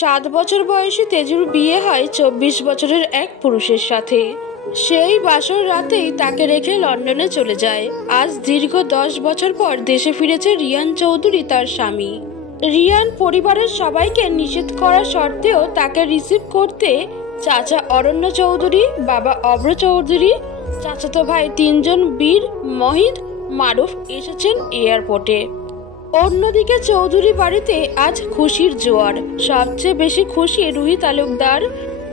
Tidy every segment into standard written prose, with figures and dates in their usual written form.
7 বছর বয়সী তেজুর বিয়ে হয় 24 বছরের এক পুরুষের সাথে। সেই বাসর রাতেই তাকে রেখে লন্ডনে চলে যায়। আজ দীর্ঘ 10 বছর পর দেশে ফিরেছে রিয়ান চৌধুরী, তার স্বামী। রিয়ান পরিবারের সবাইকে নিষেধ করা সত্ত্বেও তাকে রিসিভ করতে চাচা অরণ্য চৌধুরী, বাবা অব্র চৌধুরী, চাচাতো ভাই 3 জন বীর, মহিদ, মারুফ এসেছেন এয়ারপোর্টে। অন্যদিকে চৌধুরী বাড়িতে আজ খুশির জোয়ার। সবচেয়ে বেশি খুশি রুহি তালুকদার।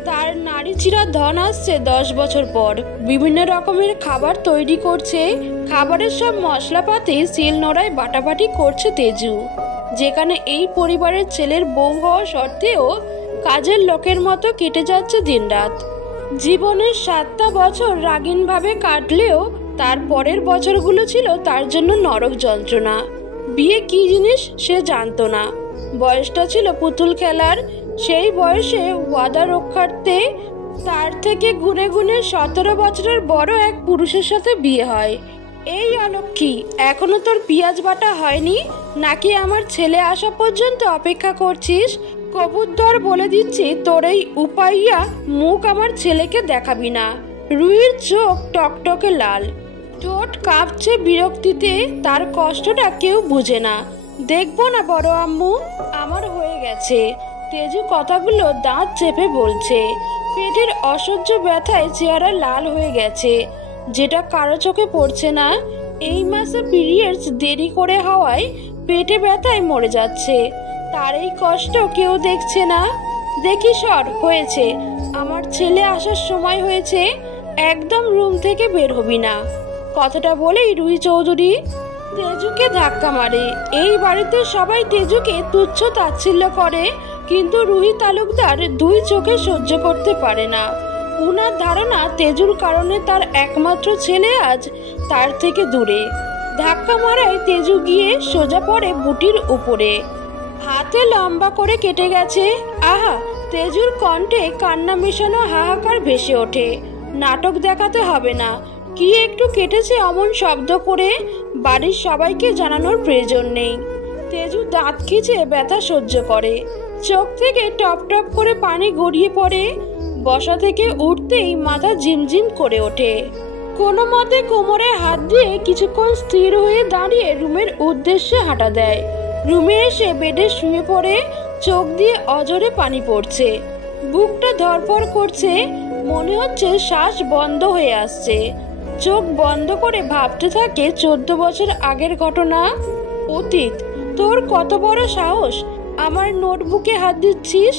তার নাড়িচিড়া ধন আসছে 10 বছর পর। বিভিন্ন রকমের খাবার তৈরি করছে। খাবারের সব মশলাপাতি শিলনোড়ায় বাটাবাটি করছে তেজু। যেখানে এই পরিবারের ছেলের বউ হওয়া সত্ত্বেও কাজের লোকের মতো কেটে যাচ্ছে দিনরাত। জীবনের 7টা বছর রাগীনভাবে কাটলেও তার পরের বছরগুলো ছিল তার জন্য নরক যন্ত্রণা। বিয়ে কি জিনিস সে জানতো না। বয়সটা ছিল পুতুল খেলার। সেই বয়সে ওয়াদা রক্ষার্থে তার থেকে গুনে গুনে 17 বছরের বড় এক পুরুষের সাথে বিয়ে হয়। এই অলক্ষী, এখনো তোর পেঁয়াজ বাটা হয়নি নাকি আমার ছেলে আসা পর্যন্ত অপেক্ষা করছিস? কবুতর বলে দিচ্ছি, তোর এই উপাইয়া মুখ আমার ছেলেকে দেখাবি না। রুহির চোখ টকটকে লাল, ঠোঁট কাঁপছে বিরক্তিতে। তার কষ্টটা কেউ বুঝে না। দেখবো না বড় আম্মু, আমার হয়ে গেছে। তেজু কথাগুলো দাঁত চেপে বলছে। পেটের অসহ্য ব্যথায় চেহারা লাল হয়ে গেছে, যেটা কারো চোখে পড়ছে না। এই মাসে পিরিয়ডস দেরি করে হওয়ায় পেটে ব্যথায় মরে যাচ্ছে। তার এই কষ্ট কেউ দেখছে না। দেখি সর, হয়েছে, আমার ছেলে আসার সময় হয়েছে। একদম রুম থেকে বের হবি না। কথাটা বলেই রুহি চৌধুরী তেজুকে ধাক্কা মারে। এই বাড়িতে সবাই তেজুকে তুচ্ছ তাচ্ছিল্য করে, কিন্তু রুহি তালুকদার 2 চোখে সহ্য করতে পারে না। উনার ধারণা তেজুর কারণে তার একমাত্র ছেলে আজ তার থেকে দূরে। ধাক্কা মারায় তেজু গিয়ে সোজা পড়ে বুটির উপরে। হাতে লম্বা করে কেটে গেছে। আহা! তেজুর কণ্ঠে কান্না মেশানো হাহাকার ভেসে ওঠে। নাটক দেখাতে হবে না। কি একটু কেটেছে অমন শব্দ করে বাড়ির সবাইকে জানানোর প্রয়োজন নেই। তেজু দাঁত খিঁচে ব্যথা সহ্য করে। চোখ থেকে টপ টপ করে পানি গড়িয়ে পড়ে। বসা থেকে উঠতেই মাথা ঝিমঝিম করে ওঠে। কোনো মতে কোমরে হাত দিয়ে কিছুক্ষণ স্থির হয়ে দাঁড়িয়ে রুমের উদ্দেশ্যে হাঁটা দেয়। রুমে এসে বেডে শুয়ে পড়ে। চোখ দিয়ে অঝরে পানি পড়ছে। বুকটা ধড়ফড় করছে। মনে হচ্ছে শ্বাস বন্ধ হয়ে আসছে। চোখ বন্ধ করে ভাবতে থাকে 14 বছর আগের ঘটনা, অতীত। তোর কত বড় সাহস, আমার নোটবুকে হাত দিচ্ছিস?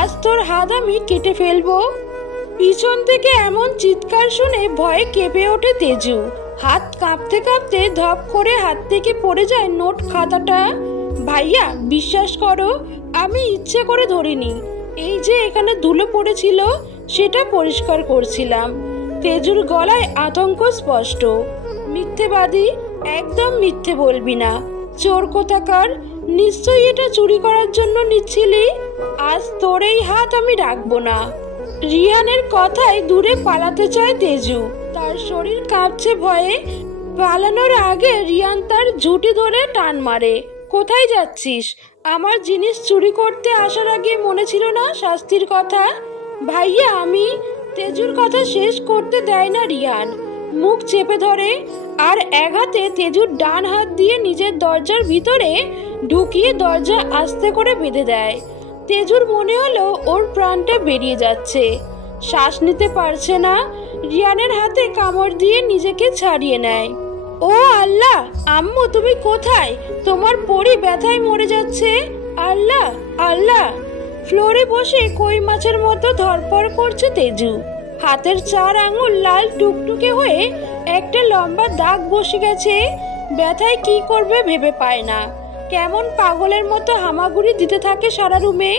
আজ তোর হাত আমি কেটে ফেলবো। পিছন থেকে এমন চিৎকার শুনে ভয়ে কেঁপে ওঠে তেজু। হাত কাঁপতে কাঁপতে ধপ করে হাত থেকে পড়ে যায় নোট খাতাটা। ভাইয়া, বিশ্বাস করো, আমি ইচ্ছে করে ধরিনি। এই যে এখানে ধুলো পড়েছিল সেটা পরিষ্কার করছিলাম। তেজুর গলায় আতঙ্ক স্পষ্ট। মিথ্যেবাদী, একদম মিথ্যে বলবি না। চোর কোথাকার, নিশ্চয়ই এটা চুরি করার জন্য নিচ্ছিলি। আজ তোর এই হাত আমি রাখবো না। রিয়ানের কথায় দূরে পালাতে চায় তেজু। তার শরীর কাঁপছে ভয়ে। পালানোর আগে রিয়ান তার ঝুঁটি ধরে টান মারে। কোথায় যাচ্ছিস? আমার জিনিস চুরি করতে আসার আগে মনে ছিল না শাস্তির কথা? ভাইয়া, আমি। তেজুর কথা শেষ করতে দেয় না রিয়ান। মুখ চেপে ধরে আর এক হাতে তেজুর ডান হাত দিয়ে নিজের দরজার ভিতরে ঢুকিয়ে দরজা আস্তে করে বেঁধে দেয়। তেজুর মনে হলো ওর প্রাণটা বেরিয়ে যাচ্ছে। শ্বাস নিতে পারছে না। রিয়ানের হাতে কামড় দিয়ে নিজেকে ছাড়িয়ে নেয়। ও আল্লাহ! আম্মু, তুমি কোথায়? তোমার পরি ব্যথায় মরে যাচ্ছে। আল্লাহ, আল্লাহ! ফ্লোরে বসে কই মাছের মতো ধরপড় করছে তেজু। হাতের 4 আঙুল লাল টুকটুকে হয়ে একটা লম্বা দাগ বসে গেছে। ব্যথায় কি করবে ভেবে পায় না। কেমন পাগলের মতো হামাগুড়ি দিতে থাকে সারা রুমে।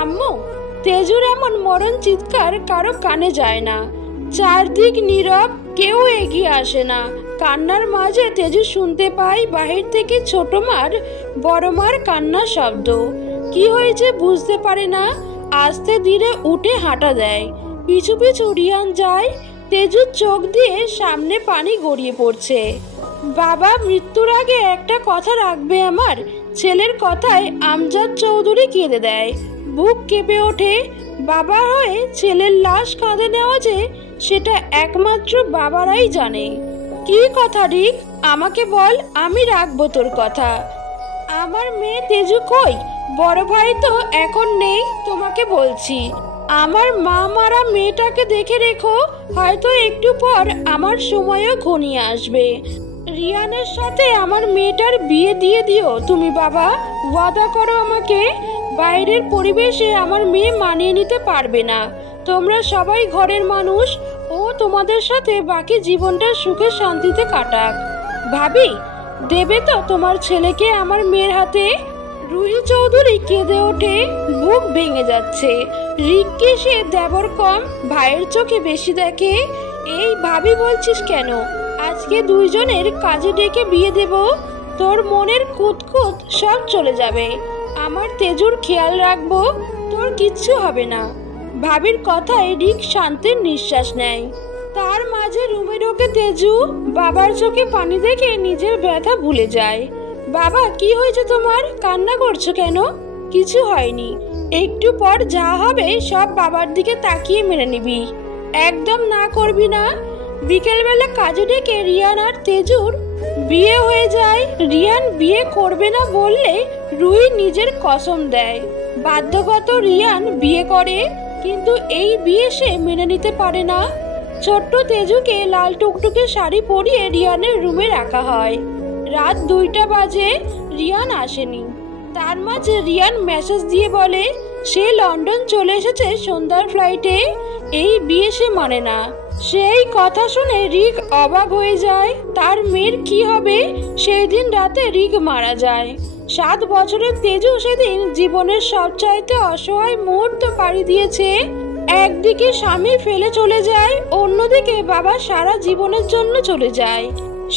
আম্মু! তেজুর এমন মরণ চিৎকার কারো কানে যায় না। চারদিক নীরব, কেউ এগিয়ে আসে না। কান্নার মাঝে তেজু শুনতে পায় বাহির থেকে ছোট মার, বড় মার কান্নার শব্দ। কি হয়েছে বুঝতে পারে না। আস্তে ধীরে উঠে হাঁটা দেয়। পিছু পিছু রিয়ান যায়। তেজুর চোখ দিয়ে সামনে পানি গড়িয়ে পড়ছে। বাবা মৃত্যুর আগে একটা কথা রাখবে আমার। ছেলের কথায় আমজাদ চৌধুরী কেঁদে দেয়, বুক কেঁপে ওঠে। বাবার হয়ে ছেলের লাশ কাঁধে নেওয়া যে সেটা একমাত্র বাবারাই জানে। কি কথা রিক, আমাকে বল, আমি রাখবো তোর কথা। আমার মেয়ে তেজু কই? বড় ভাই তো এখন নেই, তোমাকে বলছি। আমার মা মারা মেয়েটাকে দেখে রেখো, হয়তো একটু পর আমার সময়ও ঘনিয়ে আসবে। রিয়ানের সাথে আমার মেয়েটার বিয়ে দিয়ে দিও তুমি বাবা, ওয়াদা করো আমাকে। বাইরের পরিবেশে আমার মেয়ে মানিয়ে নিতে পারবে না। তোমরা সবাই ঘরের মানুষ, ও তোমাদের সাথে বাকি জীবনটা সুখে শান্তিতে কাটাক। ভাবি, দেবে তো তোমার ছেলেকে আমার মেয়ের হাতে? রুহি চৌধুরী কেঁদে ওঠে, বুক ভেঙে যাচ্ছে। রিককে সে দেবর কম, ভাইয়ের চোখে বেশি দেখে। এই ভাবি বলছিস কেন? আজকে দুইজনের কাজে ডেকে বিয়ে দেব, তোর মনের কুতকুত সব চলে যাবে। আমার তেজুর খেয়াল রাখবো, তোর কিচ্ছু হবে না। ভাবির কথায় রিক শান্তির নিঃশ্বাস নেয়। তার মাঝে রুমে ঢোকে তেজু, বাবার চোখে পানি দেখে নিজের ব্যথা ভুলে যায়। বাবা, কি হয়েছে তোমার? কান্না করছো কেন? কিছু হয়নি, একটু পর যা হবে সব বাবার দিকে তাকিয়ে মেনে নিবি। একদম না করবি না। বিকেলবেলা কাজে ডেকে রিয়ান আর তেজুর বিয়ে হয়ে যায়। রিয়ান বিয়ে করবে না বললে রুহি নিজের কসম দেয়। বাধ্যগত রিয়ান বিয়ে করে, কিন্তু এই বিয়ে সে মেনে নিতে পারে না। ছোট্ট তেজুকে লাল টুকটুকে শাড়ি পরিয়ে রিয়ানের রুমে রাখা হয়। রাত 2টা বাজে, রিয়ান আসেনি। তার মাঝে রিয়ান মেসেজ দিয়ে বলে সে লন্ডন চলে এসেছে সন্ধ্যার ফ্লাইটে। এই বিয়ে সে মানে না। সেই কথা শুনে রিক অবাক হয়ে যায়। তার মেয়ের কি হবে? সেই দিন রাতে রিক মারা যায়। 7 বছরের তেজু সেদিন জীবনের সবচাইতে অসহায় মুহূর্ত পাড়ি দিয়েছে। একদিকে স্বামী ফেলে চলে যায়, অন্যদিকে বাবা সারা জীবনের জন্য চলে যায়।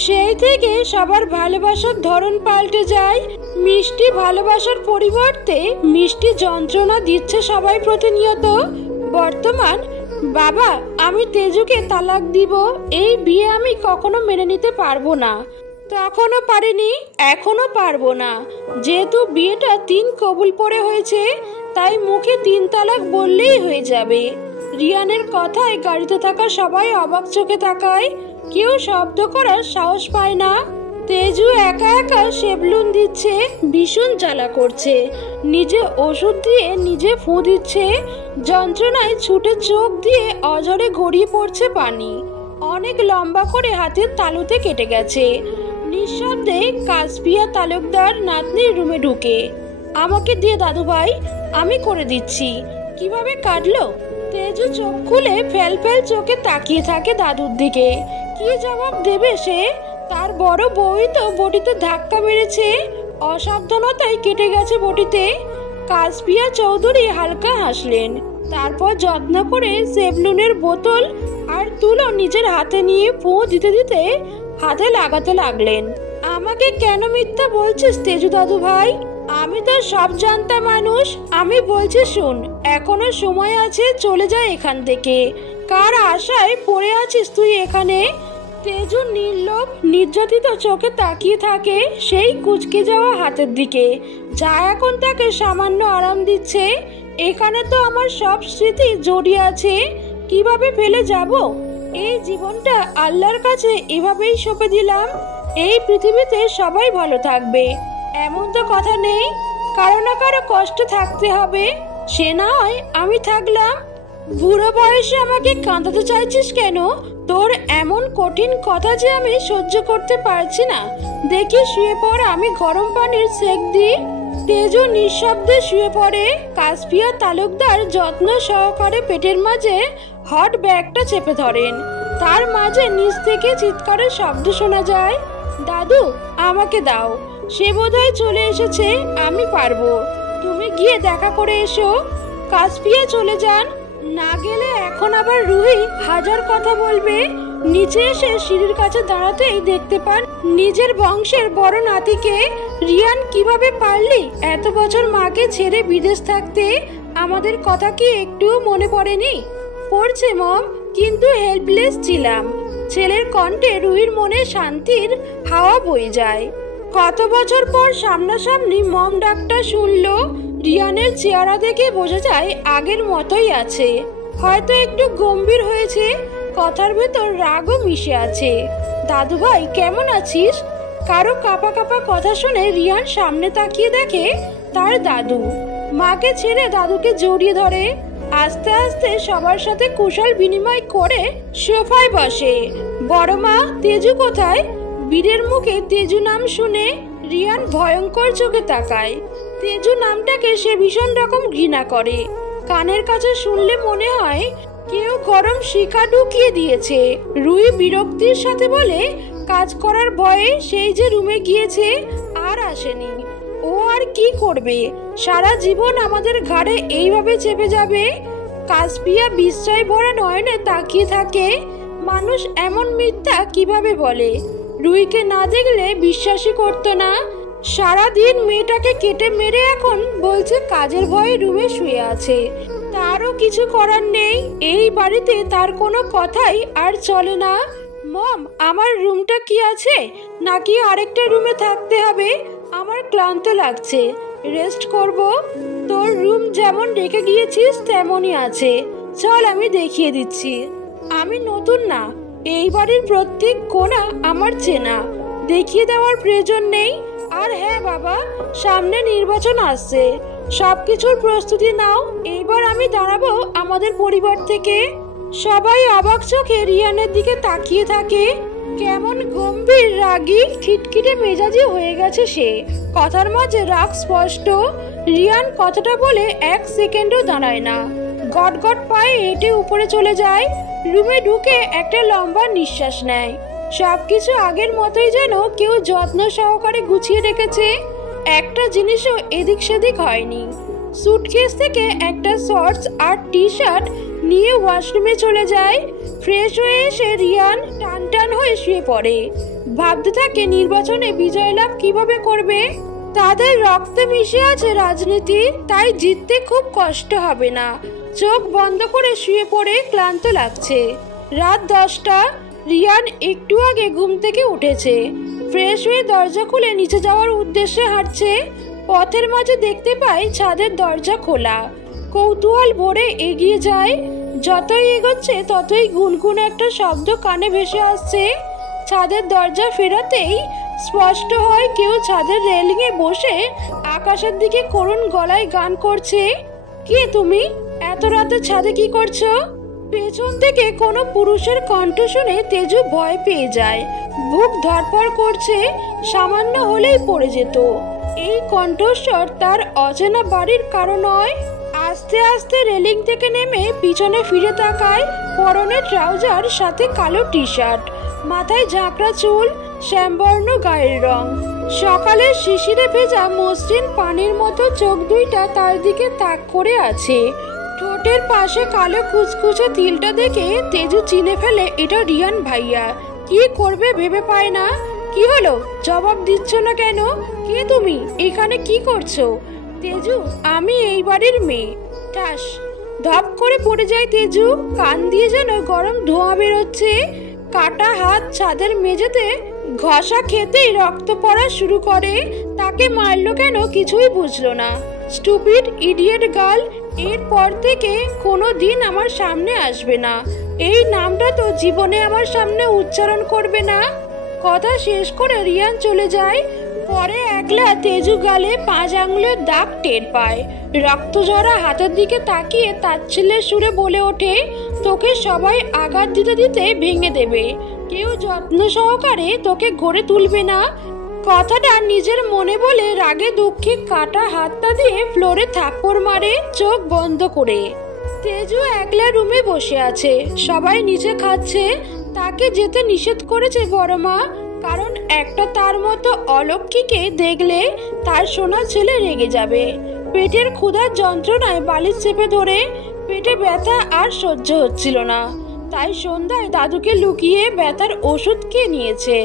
সেই থেকে সবার ভালোবাসার ধরন পাল্টে যায়। মিষ্টি ভালোবাসার পরিবর্তে মিষ্টি যন্ত্রণা দিচ্ছে সবাই প্রতিনিয়ত। বর্তমান, বাবা আমি তেজুকে তালাক দিব, এই বিয়ে আমি কখনো মেনে নিতে পারবো না। তখনও পারিনি, এখনো পারবো না। যেহেতু বিয়েটা 3 কবুল পড়ে হয়েছে, তাই মুখে 3 তালাক বললেই হয়ে যাবে। রিয়ানের কথায় গাড়িতে থাকা সবাই অবাক চোখে তাকায়, কেউ শব্দ করার সাহস পায় না। তেজু একা একা সেবলুন দিচ্ছে, ভীষণ জ্বালা করছে। নিজে ওষুধ দিয়ে নিজে ফু দিচ্ছে। যন্ত্রণায় ছুটে চোখ দিয়ে অঝরে গড়িয়ে পড়ছে পানি। অনেক লম্বা করে হাতের তালুতে কেটে গেছে। নিঃশব্দে কাসপিয়া তালুকদার নাতনির রুমে ঢুকে, আমাকে দিয়ে দাদু ভাই, আমি করে দিচ্ছি। কিভাবে কাটলো? তেজু চোখ খুলে ফেল ফেল চোখে তাকিয়ে থাকে দাদুর দিকে। কি জবাব দেবে সে? তার বড় বউই তো বটিতে ধাক্কা মেরেছে, অসাবধানতায় কেটে গেছে বটিতে। কাসপিয়া চৌধুরী হালকা হাসলেন, তারপর যত্ন করে সেবলুনের বোতল আর তুলো নিজের হাতে নিয়ে ফু দিতে দিতে হাতে লাগাতে লাগলেন। আমাকে কেন মিথ্যা বলছিস তেজু দাদু ভাই? আমি তো সব জানতা মানুষ। আমি বলছি শোন, এখনো সময় আছে, চলে যায় এখান থেকে। কার আশায় পড়ে আছিস তুই এখানে? তেজু নির্লোভ নির্যাতিত চোখে তাকিয়ে থাকে সেই কুঁচকে যাওয়া হাতের দিকে, যা এখন তাকে সামান্য আরাম দিচ্ছে। এখানে তো আমার সব স্মৃতি জড়িয়ে আছে, কিভাবে ফেলে যাব? এই জীবনটা আল্লাহর কাছে এভাবেই সঁপে দিলাম। এই পৃথিবীতে সবাই ভালো থাকবে এমন তো কথা নেই, কারো না কারো কষ্ট থাকতে হবে। সে না হয় আমি থাকলাম। বুড়ো বয়সে আমাকে কাঁদাতে চাইছিস কেন? তোর এমন কঠিন কথা যে আমি সহ্য করতে পারছি না। দেখি শুয়ে পড়, আমি গরম পানির সেক দিই। তেজু নিঃশব্দে শুয়ে পড়ে। কাসপিয়া তালুকদার যত্ন সহকারে পেটের মাঝে হট ব্যাগটা চেপে ধরেন। তার মাঝে নিচ থেকে চিৎকারের শব্দ শোনা যায়, দাদু আমাকে দাও। সে বোধহয় চলে এসেছে, আমি পারবো। তুমি গিয়ে দেখা করে এসো। কাসপিয়া চলে যান। না গেলে এখন আবার রুহি হাজার কথা বলবে। নিচে এসে সিঁড়ির কাছে দাঁড়াতেই দেখতে পান নিজের বংশের বড় নাতিকে। রিয়ান, কিভাবে পারলি এত বছর মাকে ছেড়ে বিদেশ থাকতে? আমাদের কথা কি একটু মনে পড়েনি? পড়ছে মম, কিন্তু হেল্পলেস ছিলাম। ছেলের কণ্ঠে রুহির মনে শান্তির হাওয়া বয়ে যায়। কত বছর পর সামনাসামনি মম ডাকটা শুনলো। রিয়ানের চেহারা দেখে বোঝা যায় আগের মতোই আছে, হয়তো একটু গম্ভীর হয়েছে, কথার ভেতর রাগও মিশে আছে। দাদু ভাই কেমন আছিস? কারো কাপা কাপা কথা শুনে রিয়ান সামনে তাকিয়ে দেখে তার দাদু। মাকে ছেড়ে দাদুকে জড়িয়ে ধরে, আস্তে আস্তে সবার সাথে কুশল বিনিময় করে সোফায় বসে। বড় মা, তেজু কোথায়? বীরের মুখে তেজু নাম শুনে রিয়ান ভয়ঙ্কর চোখে তাকায়। তেজু নামটাকে সে ভীষণ রকম ঘৃণা করে। কানের কাছে শুনলে মনে হয় কেউ গরম শিখা ঢুকিয়ে দিয়েছে। রুহি বিরক্তির সাথে বলে, কাজ করার ভয়ে সেই যে রুমে গিয়েছে আর আসেনি। ও আর কি করবে? সারা জীবন আমাদের ঘাড়ে এইভাবে চেপে যাবে। কাসপিয়া বিস্ময় ভরা নয়নে তাকিয়ে থাকে। মানুষ এমন মিথ্যা কিভাবে বলে? রুহিকে না দেখলে বিশ্বাসই করতো না। সারাদিন মেয়েটাকে কেটে মেরে এখন বলছে কাজের ভয়ে রুমে শুয়ে আছে। তারও কিছু করার নেই, এই বাড়িতে তার কোনো কথাই আর চলে না। মম, আমার রুমটা কি আছে নাকি আরেকটা রুমে থাকতে হবে? আমার ক্লান্ত লাগছে, রেস্ট করব। তোর রুম যেমন রেখে গিয়েছিস তেমনই আছে, চল আমি দেখিয়ে দিচ্ছি। আমি নতুন না, এই বাড়ির প্রত্যেক কোণা আমার চেনা, দেখিয়ে দেওয়ার প্রয়োজন নেই। আর হ্যাঁ বাবা, সামনে নির্বাচন আসছে, সবকিছুর প্রস্তুতি নাও। এইবার আমি দাঁড়াবো আমাদের পরিবার থেকে। সবাই অবাক চোখে রিয়ানের দিকে তাকিয়ে থাকে। কেমন গম্ভীর, রাগী, খিটখিটে মেজাজি হয়ে গেছে সে। কথার মাঝে রাগ স্পষ্ট। রিয়ান কথাটা বলে এক সেকেন্ডও দাঁড়ায় না, গট গট পায়ে হেঁটে উপরে চলে যায়। রুমে ঢুকে একটা লম্বা নিঃশ্বাস নেয়। সবকিছু আগের মতোই যেন কেউ যত্ন সহকারে গুছিয়ে রেখেছে। একটা জিনিসও এদিক সেদিক হয়নি। সুটকেস থেকে একটা শর্টস আর টি শার্ট নিয়ে ওয়াশরুমে চলে যায়। ফ্রেশ হয়ে এসে রিয়ান টান টান হয়ে শুয়ে পড়ে। ভাবতে থাকে নির্বাচনে বিজয় লাভ কিভাবে করবে। তাদের রক্তে মিশে আছে রাজনীতি, তাই জিততে খুব কষ্ট হবে না। চোখ বন্ধ করে শুয়ে পড়ে ক্লান্ত লাগছে। রাত 10টা। রিয়ান একটু আগে ঘুম থেকে উঠেছে। ফ্রেশ হয়ে দরজা খুলে নিচে যাওয়ার উদ্দেশ্যে হাঁটছে। পথের মাঝে দেখতে পায় ছাদের দরজা খোলা। কৌতূহল ভরে এগিয়ে যায়। যতই এগোচ্ছে ততই গুনগুন একটা শব্দ কানে ভেসে আসছে। ছাদের দরজা ফেরাতেই স্পষ্ট হয় কেউ ছাদের রেলিংয়ে বসে আকাশের দিকে করুণ গলায় গান করছে। কে তুমি? এত রাতে ছাদে কি করছো? পেছন থেকে কোনো পুরুষের কণ্ঠ শুনে তেজু ভয় পেয়ে যায়। বুক ধড়ফড় করছে, সামান্য হলেই পড়ে যেত। এই কণ্ঠস্বর তার অচেনা বাড়ির কারো নয়। আস্তে আস্তে রেলিং থেকে নেমে পিছনে ফিরে তাকায়। পরনে ট্রাউজার, সাথে কালো টি শার্ট, মাথায় ঝাঁকড়া চুল, শ্যামবর্ণ গায়ের রং। সকালের শিশিরে ভেজা মসৃণ পানির মতো চোখ দুইটা তার দিকে তাক করে আছে। ঠোঁটের পাশে কালো কুচকুচে তিলটা দেখে তেজু চিনে ফেলে এটা রিয়ান ভাইয়া। কি করবে ভেবে পায় না। কি হলো, জবাব দিচ্ছ না কেন? কে তুমি? এখানে কি করছো? তেজু, আমি এই বাড়ির মেয়ে। ঠাস, ধপ করে পড়ে যায় তেজু। কান দিয়ে যেন গরম ধোঁয়া বেরোচ্ছে। কাটা হাত ছাদের মেঝেতে ঘষা খেতেই রক্ত পড়া শুরু করে। তাকে মারলো কেন কিছুই বুঝলো না। স্টুপিড ইডিয়েট গার্ল, এরপর থেকে কোনো দিন আমার সামনে আসবে না। এই নামটা তো জীবনে আমার সামনে উচ্চারণ করবে না। কথা শেষ করে রিয়ান চলে যায়। পরে একলা তেজু গালে 5 আঙুলের দাগ টের পায়। রক্ত ঝরা হাতের দিকে তাকিয়ে তাচ্ছিল্যের সুরে বলে ওঠে, তোকে সবাই আঘাত দিতে দিতে ভেঙে দেবে, কেউ যত্ন সহকারে তোকে গড়ে তুলবে না। কথাটা নিজের মনে বলে রাগে দুঃখে কাটা হাতটা দিয়ে ফ্লোরে থাপ্পড় মারে চোখ বন্ধ করে। তেজু একলা রুমে বসে আছে, সবাই নিচে খাচ্ছে। তাকে যেতে নিষেধ করেছে বড় মা, কারণ একটা তার মতো অলক্ষীকে দেখলে তার সোনা ছেলে রেগে যাবে। পেটের ক্ষুধার যন্ত্রণায় বালিশ চেপে ধরে পেটে ব্যথা আর সহ্য হচ্ছিল না, তাই সন্ধ্যায় দাদুকে লুকিয়ে ব্যথার ওষুধ খেয়ে নিয়েছে।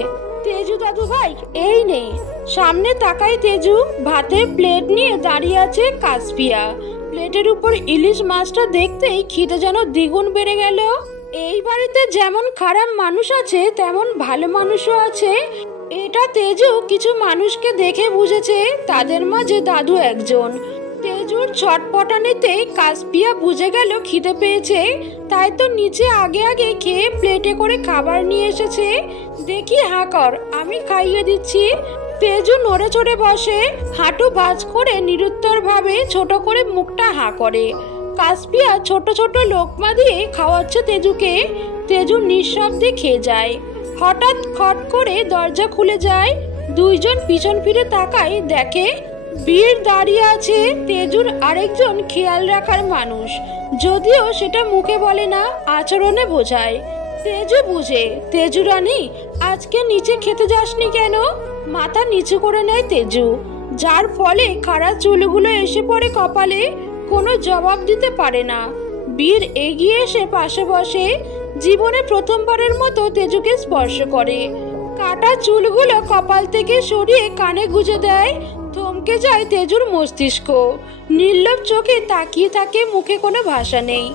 তেজু দাদু ভাই, এই নেই। সামনে তাকাই তেজু। ভাতের প্লেট নিয়ে দাঁড়িয়ে আছে কাসপিয়া। প্লেটের উপর ইলিশ মাছটা দেখতেই খিদে যেন দ্বিগুণ বেড়ে গেল। এই বাড়িতে যেমন খারাপ মানুষ আছে তেমন ভালো মানুষও আছে। এটা তেজু কিছু মানুষকে দেখে বুঝেছে তাদের মাঝে দাদু একজন। তেজুর ছটপটানিতে কাসপিয়া বুঝে গেল খিদে পেয়েছে, তাই তো নিচে আগে আগে খেয়ে প্লেটে করে খাবার নিয়ে এসেছে। দেখি হাঁ কর, আমি খাইয়ে দিচ্ছি। তেজু নড়ে চড়ে বসে, হাঁটু ভাঁজ করে নিরুত্তর ভাবে ছোট করে মুখটা হাঁ করে। কাসপিয়া ছোট ছোট লোকমা দিয়ে খাওয়াচ্ছে তেজুকে। তেজু নিঃশব্দে খেয়ে যায়। হঠাৎ খট করে দরজা খুলে যায়। দুইজন পিছন ফিরে তাকায়, দেখে বীর দাঁড়িয়ে আছে, তেজুর আরেকজন খেয়াল রাখার মানুষ। যদিও সেটা মুখে বলে না, আচরণে বোঝায়। তেজু বুঝে। তেজু রানী, আজকে নিচে খেতে যাসনি কেন? মাথা নিচু করে নেয় তেজু, যার ফলে খাড়া চুলগুলো এসে পড়ে কপালে। কোনো জবাব দিতে পারে না। বীর এগিয়ে এসে পাশে বসে, জীবনে প্রথমবারের মতো তেজুকে স্পর্শ করে। কাটা চুলগুলো কপাল থেকে সরিয়ে কানে গুজে দেয়। থমকে যায় তেজুর মস্তিষ্ক। নির্লোভ চোখে তাকিয়ে থাকে, মুখে কোনো ভাষা নেই,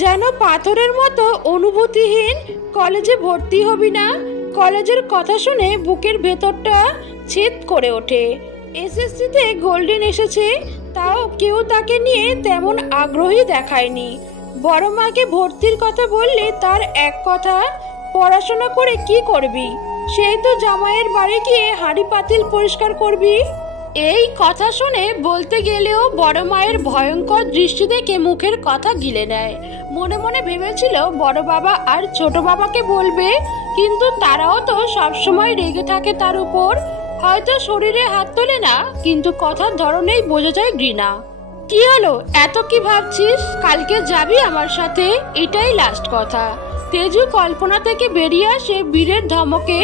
যেন পাথরের মতো অনুভূতিহীন। কলেজে ভর্তি হবি না? কলেজের কথা শুনে বুকের ভেতরটা ছেদ করে ওঠে। এসএসসিতে গোল্ডেন এসেছে, তাও কেউ তাকে নিয়ে তেমন আগ্রহী দেখায়নি। বড় মাকে ভর্তির কথা বললে তার এক কথা, পড়াশোনা করে কি করবি? সেই তো জামাইয়ের বাড়ি গিয়ে হাঁড়ি পাতিল পরিষ্কার করবি। এই কথা শুনে বলতে গেলেও বড় মায়ের ভয়ঙ্কর দৃষ্টি দেখে মুখের কথা গিলে নেয়। মনে মনে ভেবেছিল বড় বাবা আর ছোট বাবাকে বলবে, কিন্তু তারাও তো সবসময় রেগে থাকে তার উপর। হয়তো শরীরে হাত তোলে না, কিন্তু কথার ধরনেই বোঝা যায় ঘৃণা। কি হলো, এত কি ভাবছিস? কালকে যাবি আমার সাথে? এটাই লাস্ট কথা। তেজু কল্পনা থেকে বেরিয়ে আসে বীরের ধমকে।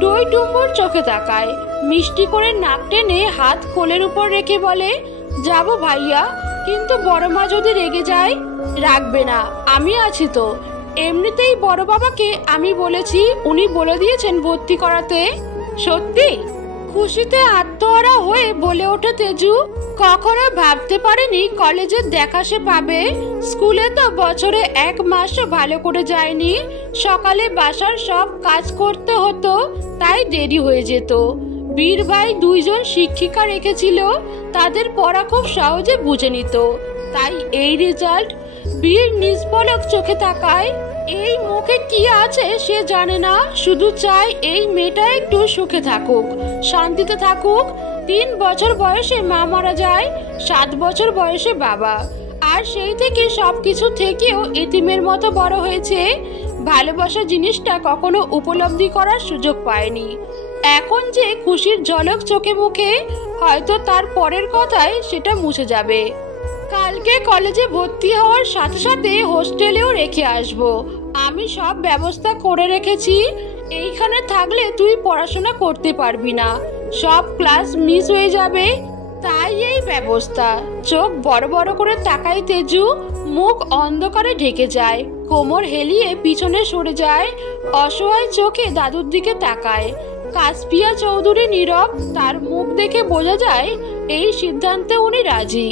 টই টুম্বুর চোখে তাকায়, মিষ্টি করে নাক টেনে হাত কোলের উপর রেখে বলে, যাবো ভাইয়া, কিন্তু বড় মা যদি রেগে যায়? রাখবে না, আমি আছি তো। এমনিতেই বড় বাবাকে আমি বলেছি, উনি বলে দিয়েছেন ভর্তি করাতে। সত্যি? খুশিতে আত্মহারা হয়ে বলে ওঠে তেজু। কখনো ভাবতে পারেনি কলেজের দেখা সে পাবে। স্কুলে তো বছরে 1 মাসও ভালো করে যায়নি। সকালে বাসার সব কাজ করতে হতো, তাই দেরি হয়ে যেত। বীর ভাই 2জন শিক্ষিকা রেখেছিল, তাদের পড়া খুব সহজে বুঝে নিত, তাই এই রেজাল্ট। বীর নিষ্পলক চোখে তাকায়। এই মুখে কি আছে সে জানে না, শুধু চায় এই মেয়েটা একটু সুখে থাকুক, শান্তিতে থাকুক। 3 বছর বয়সে মা মারা যায়, 7 বছর বয়সে বাবা। আর সেই থেকে সবকিছু থেকেও এতিমের মতো বড় হয়েছে। ভালোবাসা জিনিসটা কখনো উপলব্ধি করার সুযোগ পায়নি। এখন যে খুশির ঝলক চোখে মুখে, হয়তো তার পরের কথায় সেটা মুছে যাবে। কালকে কলেজে ভর্তি হওয়ার সাথে সাথে হোস্টেলেও রেখে আসবো। আমি সব ব্যবস্থা করে রেখেছি। এইখানে থাকলে তুই পড়াশোনা করতে পারবি না, সব ক্লাস মিস হয়ে যাবে, তাই এই ব্যবস্থা। চোখ বড় বড় করে তাকায় তেজু, মুখ অন্ধকারে ঢেকে যায়, কোমর হেলিয়ে পিছনে সরে যায়, অসহায় চোখে দাদুর দিকে তাকায়। কাসপিয়া চৌধুরী নীরব, তার মুখ দেখে বোঝা যায় এই সিদ্ধান্তে উনি রাজি।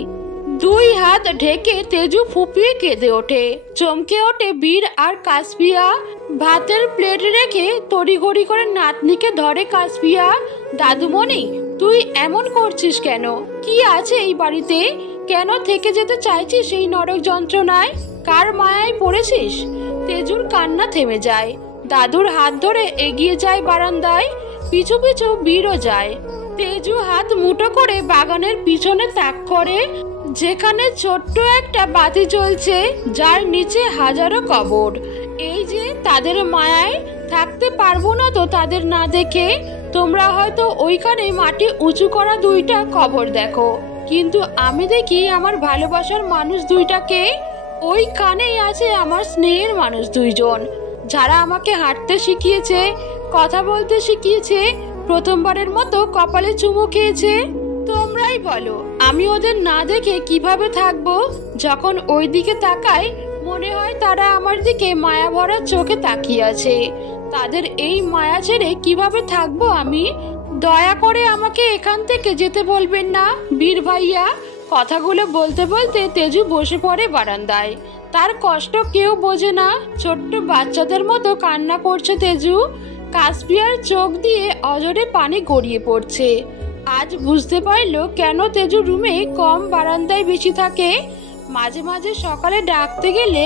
2 হাত ঢেকে তেজু ফুপিয়ে কেঁদে ওঠে। চমকে ওঠে বীর আর কাসপিয়া। ভাতের প্লেট রেখে তড়িঘড়ি করে নাতনিকে ধরে কাসপিয়া। দাদুমণি, তুই এমন করছিস কেন? কি আছে এই বাড়িতে? কেন থেকে যেতে চাইছিস সেই নরক যন্ত্রণায়? কার মায়ায় পড়েছিস? তেজুর কান্না থেমে যায়। দাদুর হাত ধরে এগিয়ে যায় বারান্দায়, পিছু পিছু বীরও যায়। তেজু হাত মুঠো করে বাগানের পিছনে তাক করে, যেখানে ছোট্ট একটা বাতি জ্বলছে, যার নিচে হাজারো কবর। এই যে তাদের মায়ায় থাকতে পারবো না তো তাদের না দেখে। তোমরা হয়তো ওইখানে মাটি উঁচু করা 2টা কবর দেখো, কিন্তু আমি দেখি আমার ভালোবাসার মানুষ 2টাকে। ওইখানেই আছে আমার স্নেহের মানুষ 2জন, যারা আমাকে হাঁটতে শিখিয়েছে, কথা বলতে শিখিয়েছে, প্রথমবারের মতো কপালে চুমু খেয়েছে। তোমরাই বলো, আমি ওদের না দেখে কিভাবে থাকবো? যখন ওই দিকে তাকাই, মনে হয় তারা আমার দিকে মায়া ভরা চোখে তাকিয়ে আছে। তাদের এই মায়া ছেড়ে কিভাবে থাকবো আমি? দয়া করে আমাকে এখান থেকে যেতে বলবেন না বীর ভাইয়া। কথাগুলো বলতে বলতে তেজু বসে পড়ে বারান্দায়। তার কষ্ট কেউ বোঝে না, ছোট্ট বাচ্চাদের মতো কান্না করছে তেজু। কাশপিয়ার চোখ দিয়ে অজরে পানি গড়িয়ে পড়ছে। আজ বুঝতে পারলো কেন তেজু রুমে কম, বারান্দায় বেশি থাকে। মাঝে মাঝে সকালে ডাকতে গেলে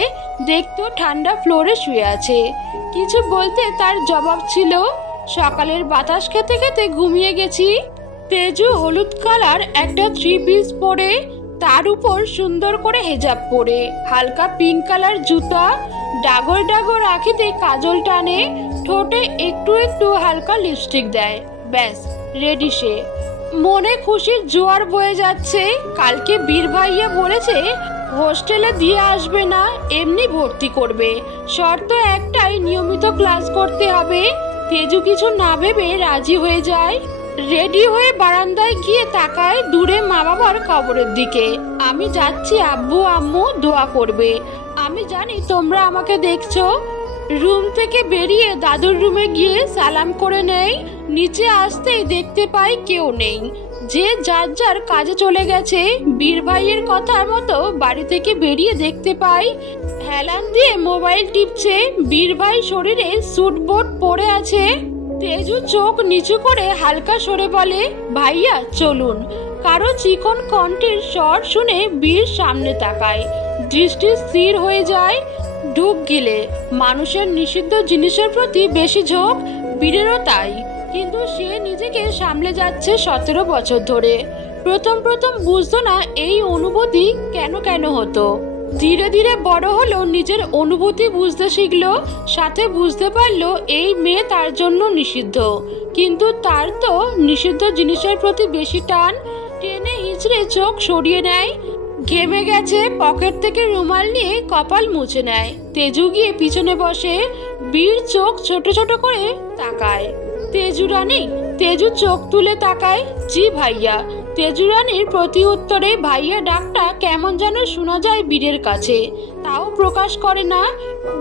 দেখতো ঠান্ডা ফ্লোরে শুয়ে আছে। কিছু বলতে তার জবাব ছিল, সকালের বাতাস খেতে খেতে ঘুমিয়ে গেছি। তেজু হলুদ কালার একটা 3 পিস পরে, তার উপর সুন্দর করে হেজাব পরে, হালকা পিঙ্ক কালার জুতা, ডাগর ডাগর আঁখিতে কাজল টানে, ঠোঁটে একটু একটু হালকা লিপস্টিক দেয়। ব্যাস রেডি সে। মনে খুশির জোয়ার বয়ে যাচ্ছে। কালকে বীর ভাইয়া বলেছে হোস্টেলে দিয়ে আসবে না, এমনি ভর্তি করবে। শর্ত একটাই, নিয়মিত ক্লাস করতে হবে। তেজু কিছু না ভেবে রাজি হয়ে যায়। রেডি হয়ে বারান্দায় গিয়ে তাকায় দূরে মা বাবার কবরের দিকে। আমি যাচ্ছি, আব্বু আম্মু দোয়া করবে। আমি জানি তোমরা আমাকে দেখছো। রুম থেকে বেরিয়ে দাদুর রুমে গিয়ে সালাম করে নেই। নিচে আসতেই দেখতে পাই কেউ নেই, যে যার যার কাজে চলে গেছে। বীর ভাইয়ের কথার মতো বাড়ি থেকে বেরিয়ে দেখতে পাই হেলান দিয়ে মোবাইল টিপছে। বীর ভাই শরীরে স্যুট বুট পরে আছে। তেজু চোখ নিচু করে হালকা সরে বলে, ভাইয়া চলুন। কারো চিকন কণ্ঠের স্বর শুনে বীর সামনে তাকায়, দৃষ্টি স্থির হয়ে যায়। ঢুক গিলে মানুষের নিষিদ্ধ জিনিসের প্রতি বেশি ঝোঁক, বীরেরও তাই। কিন্তু সে নিজেকে সামলে যাচ্ছে 17 বছর ধরে। প্রথম প্রথম বুঝতো না এই অনুভূতি কেন কেন হতো। ধীরে ধীরে বড় হলো, নিজের অনুভূতি বুঝতে শিখলো। সাথে বুঝতে পারলো এই মেয়ে তার জন্য নিষিদ্ধ, কিন্তু তার তো নিষিদ্ধ জিনিসের প্রতি বেশি টান। টেনে হিচড়ে চোখ সরিয়ে নেয়। ঘেমে গেছে, পকেট থেকে রুমাল নিয়ে কপাল মুছে নেয়। তেজু গিয়ে পিছনে বসে। বীর চোখ ছোট ছোট করে তাকায়। তেজু রানী? তেজু চোখ তুলে তাকায়, জি ভাইয়া। তেজু রানীর প্রতি উত্তরে ভাইয়া ডাকটা কেমন যেন শোনা যায় বীরের কাছে, তাও প্রকাশ করে না।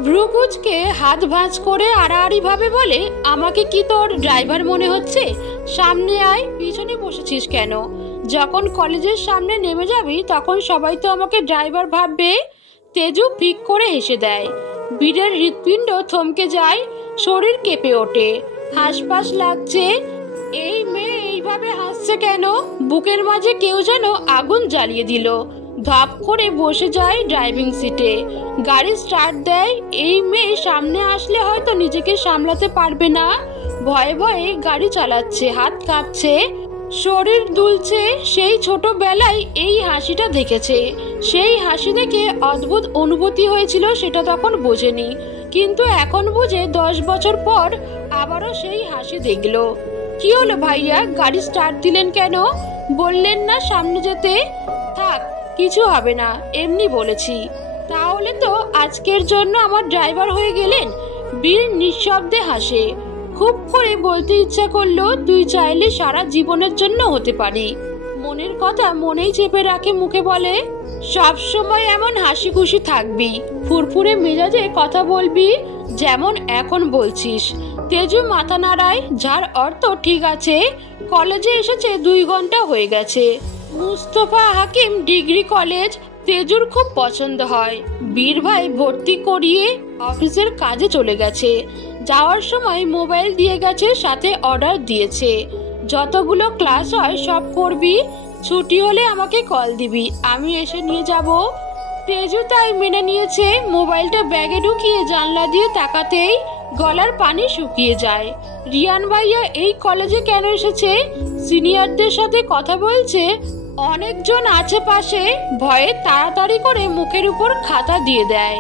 ভ্রুকুচকে হাত ভাঁজ করে আড়াআড়ি ভাবে বলে, আমাকে কি তোর ড্রাইভার মনে হচ্ছে? সামনে আয়, পিছনে বসেছিস কেন? যখন কলেজের সামনে নেমে যাবি তখন সবাই তো আমাকে ড্রাইভার ভাববে। তেজু ফিক করে হেসে দেয়। বীরের হৃৎপিণ্ড থমকে যায়, শরীর কেঁপে ওঠে, হাসপাস লাগছে। এই মেয়ে এইভাবে হাসছে কেন? বুকের মাঝে কেউ যেন আগুন জ্বালিয়ে দিল। ধপ করে বসে যায় ড্রাইভিং সিটে। গাড়ি স্টার্ট দেয়। এই মেয়ে সামনে আসলে হয়তো নিজেকে সামলাতে পারবে না। ভয়ে ভয়ে গাড়ি চালাচ্ছে, হাত কাঁপছে, শরীর দুলছে। সেই ছোটবেলায় এই হাসিটা দেখেছে। সেই হাসি দেখে অদ্ভুত অনুভূতি হয়েছিল, সেটা তখন বোঝেনি। কিন্তু এখন বুঝে 10 বছর পর আবারও সেই হাসি দেখলো। কি হলো ভাইয়া, গাড়ি স্টার্ট দিলেন কেন? বললেন না সামনে যেতে? থাক, কিছু হবে না, এমনি বলেছি। তাহলে তো আজকের জন্য আমার ড্রাইভার হয়ে গেলেন। বীর নিঃশব্দে হাসে। খুব করে বলতে ইচ্ছা করলো, তুই চাইলে সারা জীবনের জন্য হতে পারি। মনের কথা মনেই চেপে রাখে, মুখে বলে, সব সময় এমন হাসি খুশি থাকবি, ফুরফুরে মেজাজে কথা বলবি, যেমন এখন বলছিস। তেজু মাথা নাড়ায়, যার অর্থ ঠিক আছে। কলেজে এসেছে 2 ঘন্টা হয়ে গেছে। মুস্তফা হাকিম ডিগ্রি কলেজ তেজুর খুব পছন্দ হয়। বীর ভাই ভর্তি করিয়ে অফিসের কাজে চলে গেছে। যাওয়ার সময় মোবাইল দিয়ে গেছে, সাথে অর্ডার দিয়েছে, যতগুলো ক্লাস হয় সব করবি, ছুটি হলে আমাকে কল দিবি, আমি এসে নিয়ে যাব। তেজু তাই মেনে নিয়েছে। মোবাইলটা ব্যাগে ঢুকিয়ে জানলা দিয়ে তাকাতেই গলার পানি শুকিয়ে যায়। রিয়ান ভাইয়া এই কলেজে কেন এসেছে? সিনিয়রদের সাথে কথা বলছে, অনেকজন আছে পাশে। ভয়ে তাড়াতাড়ি করে মুখের উপর খাতা দিয়ে দেয়।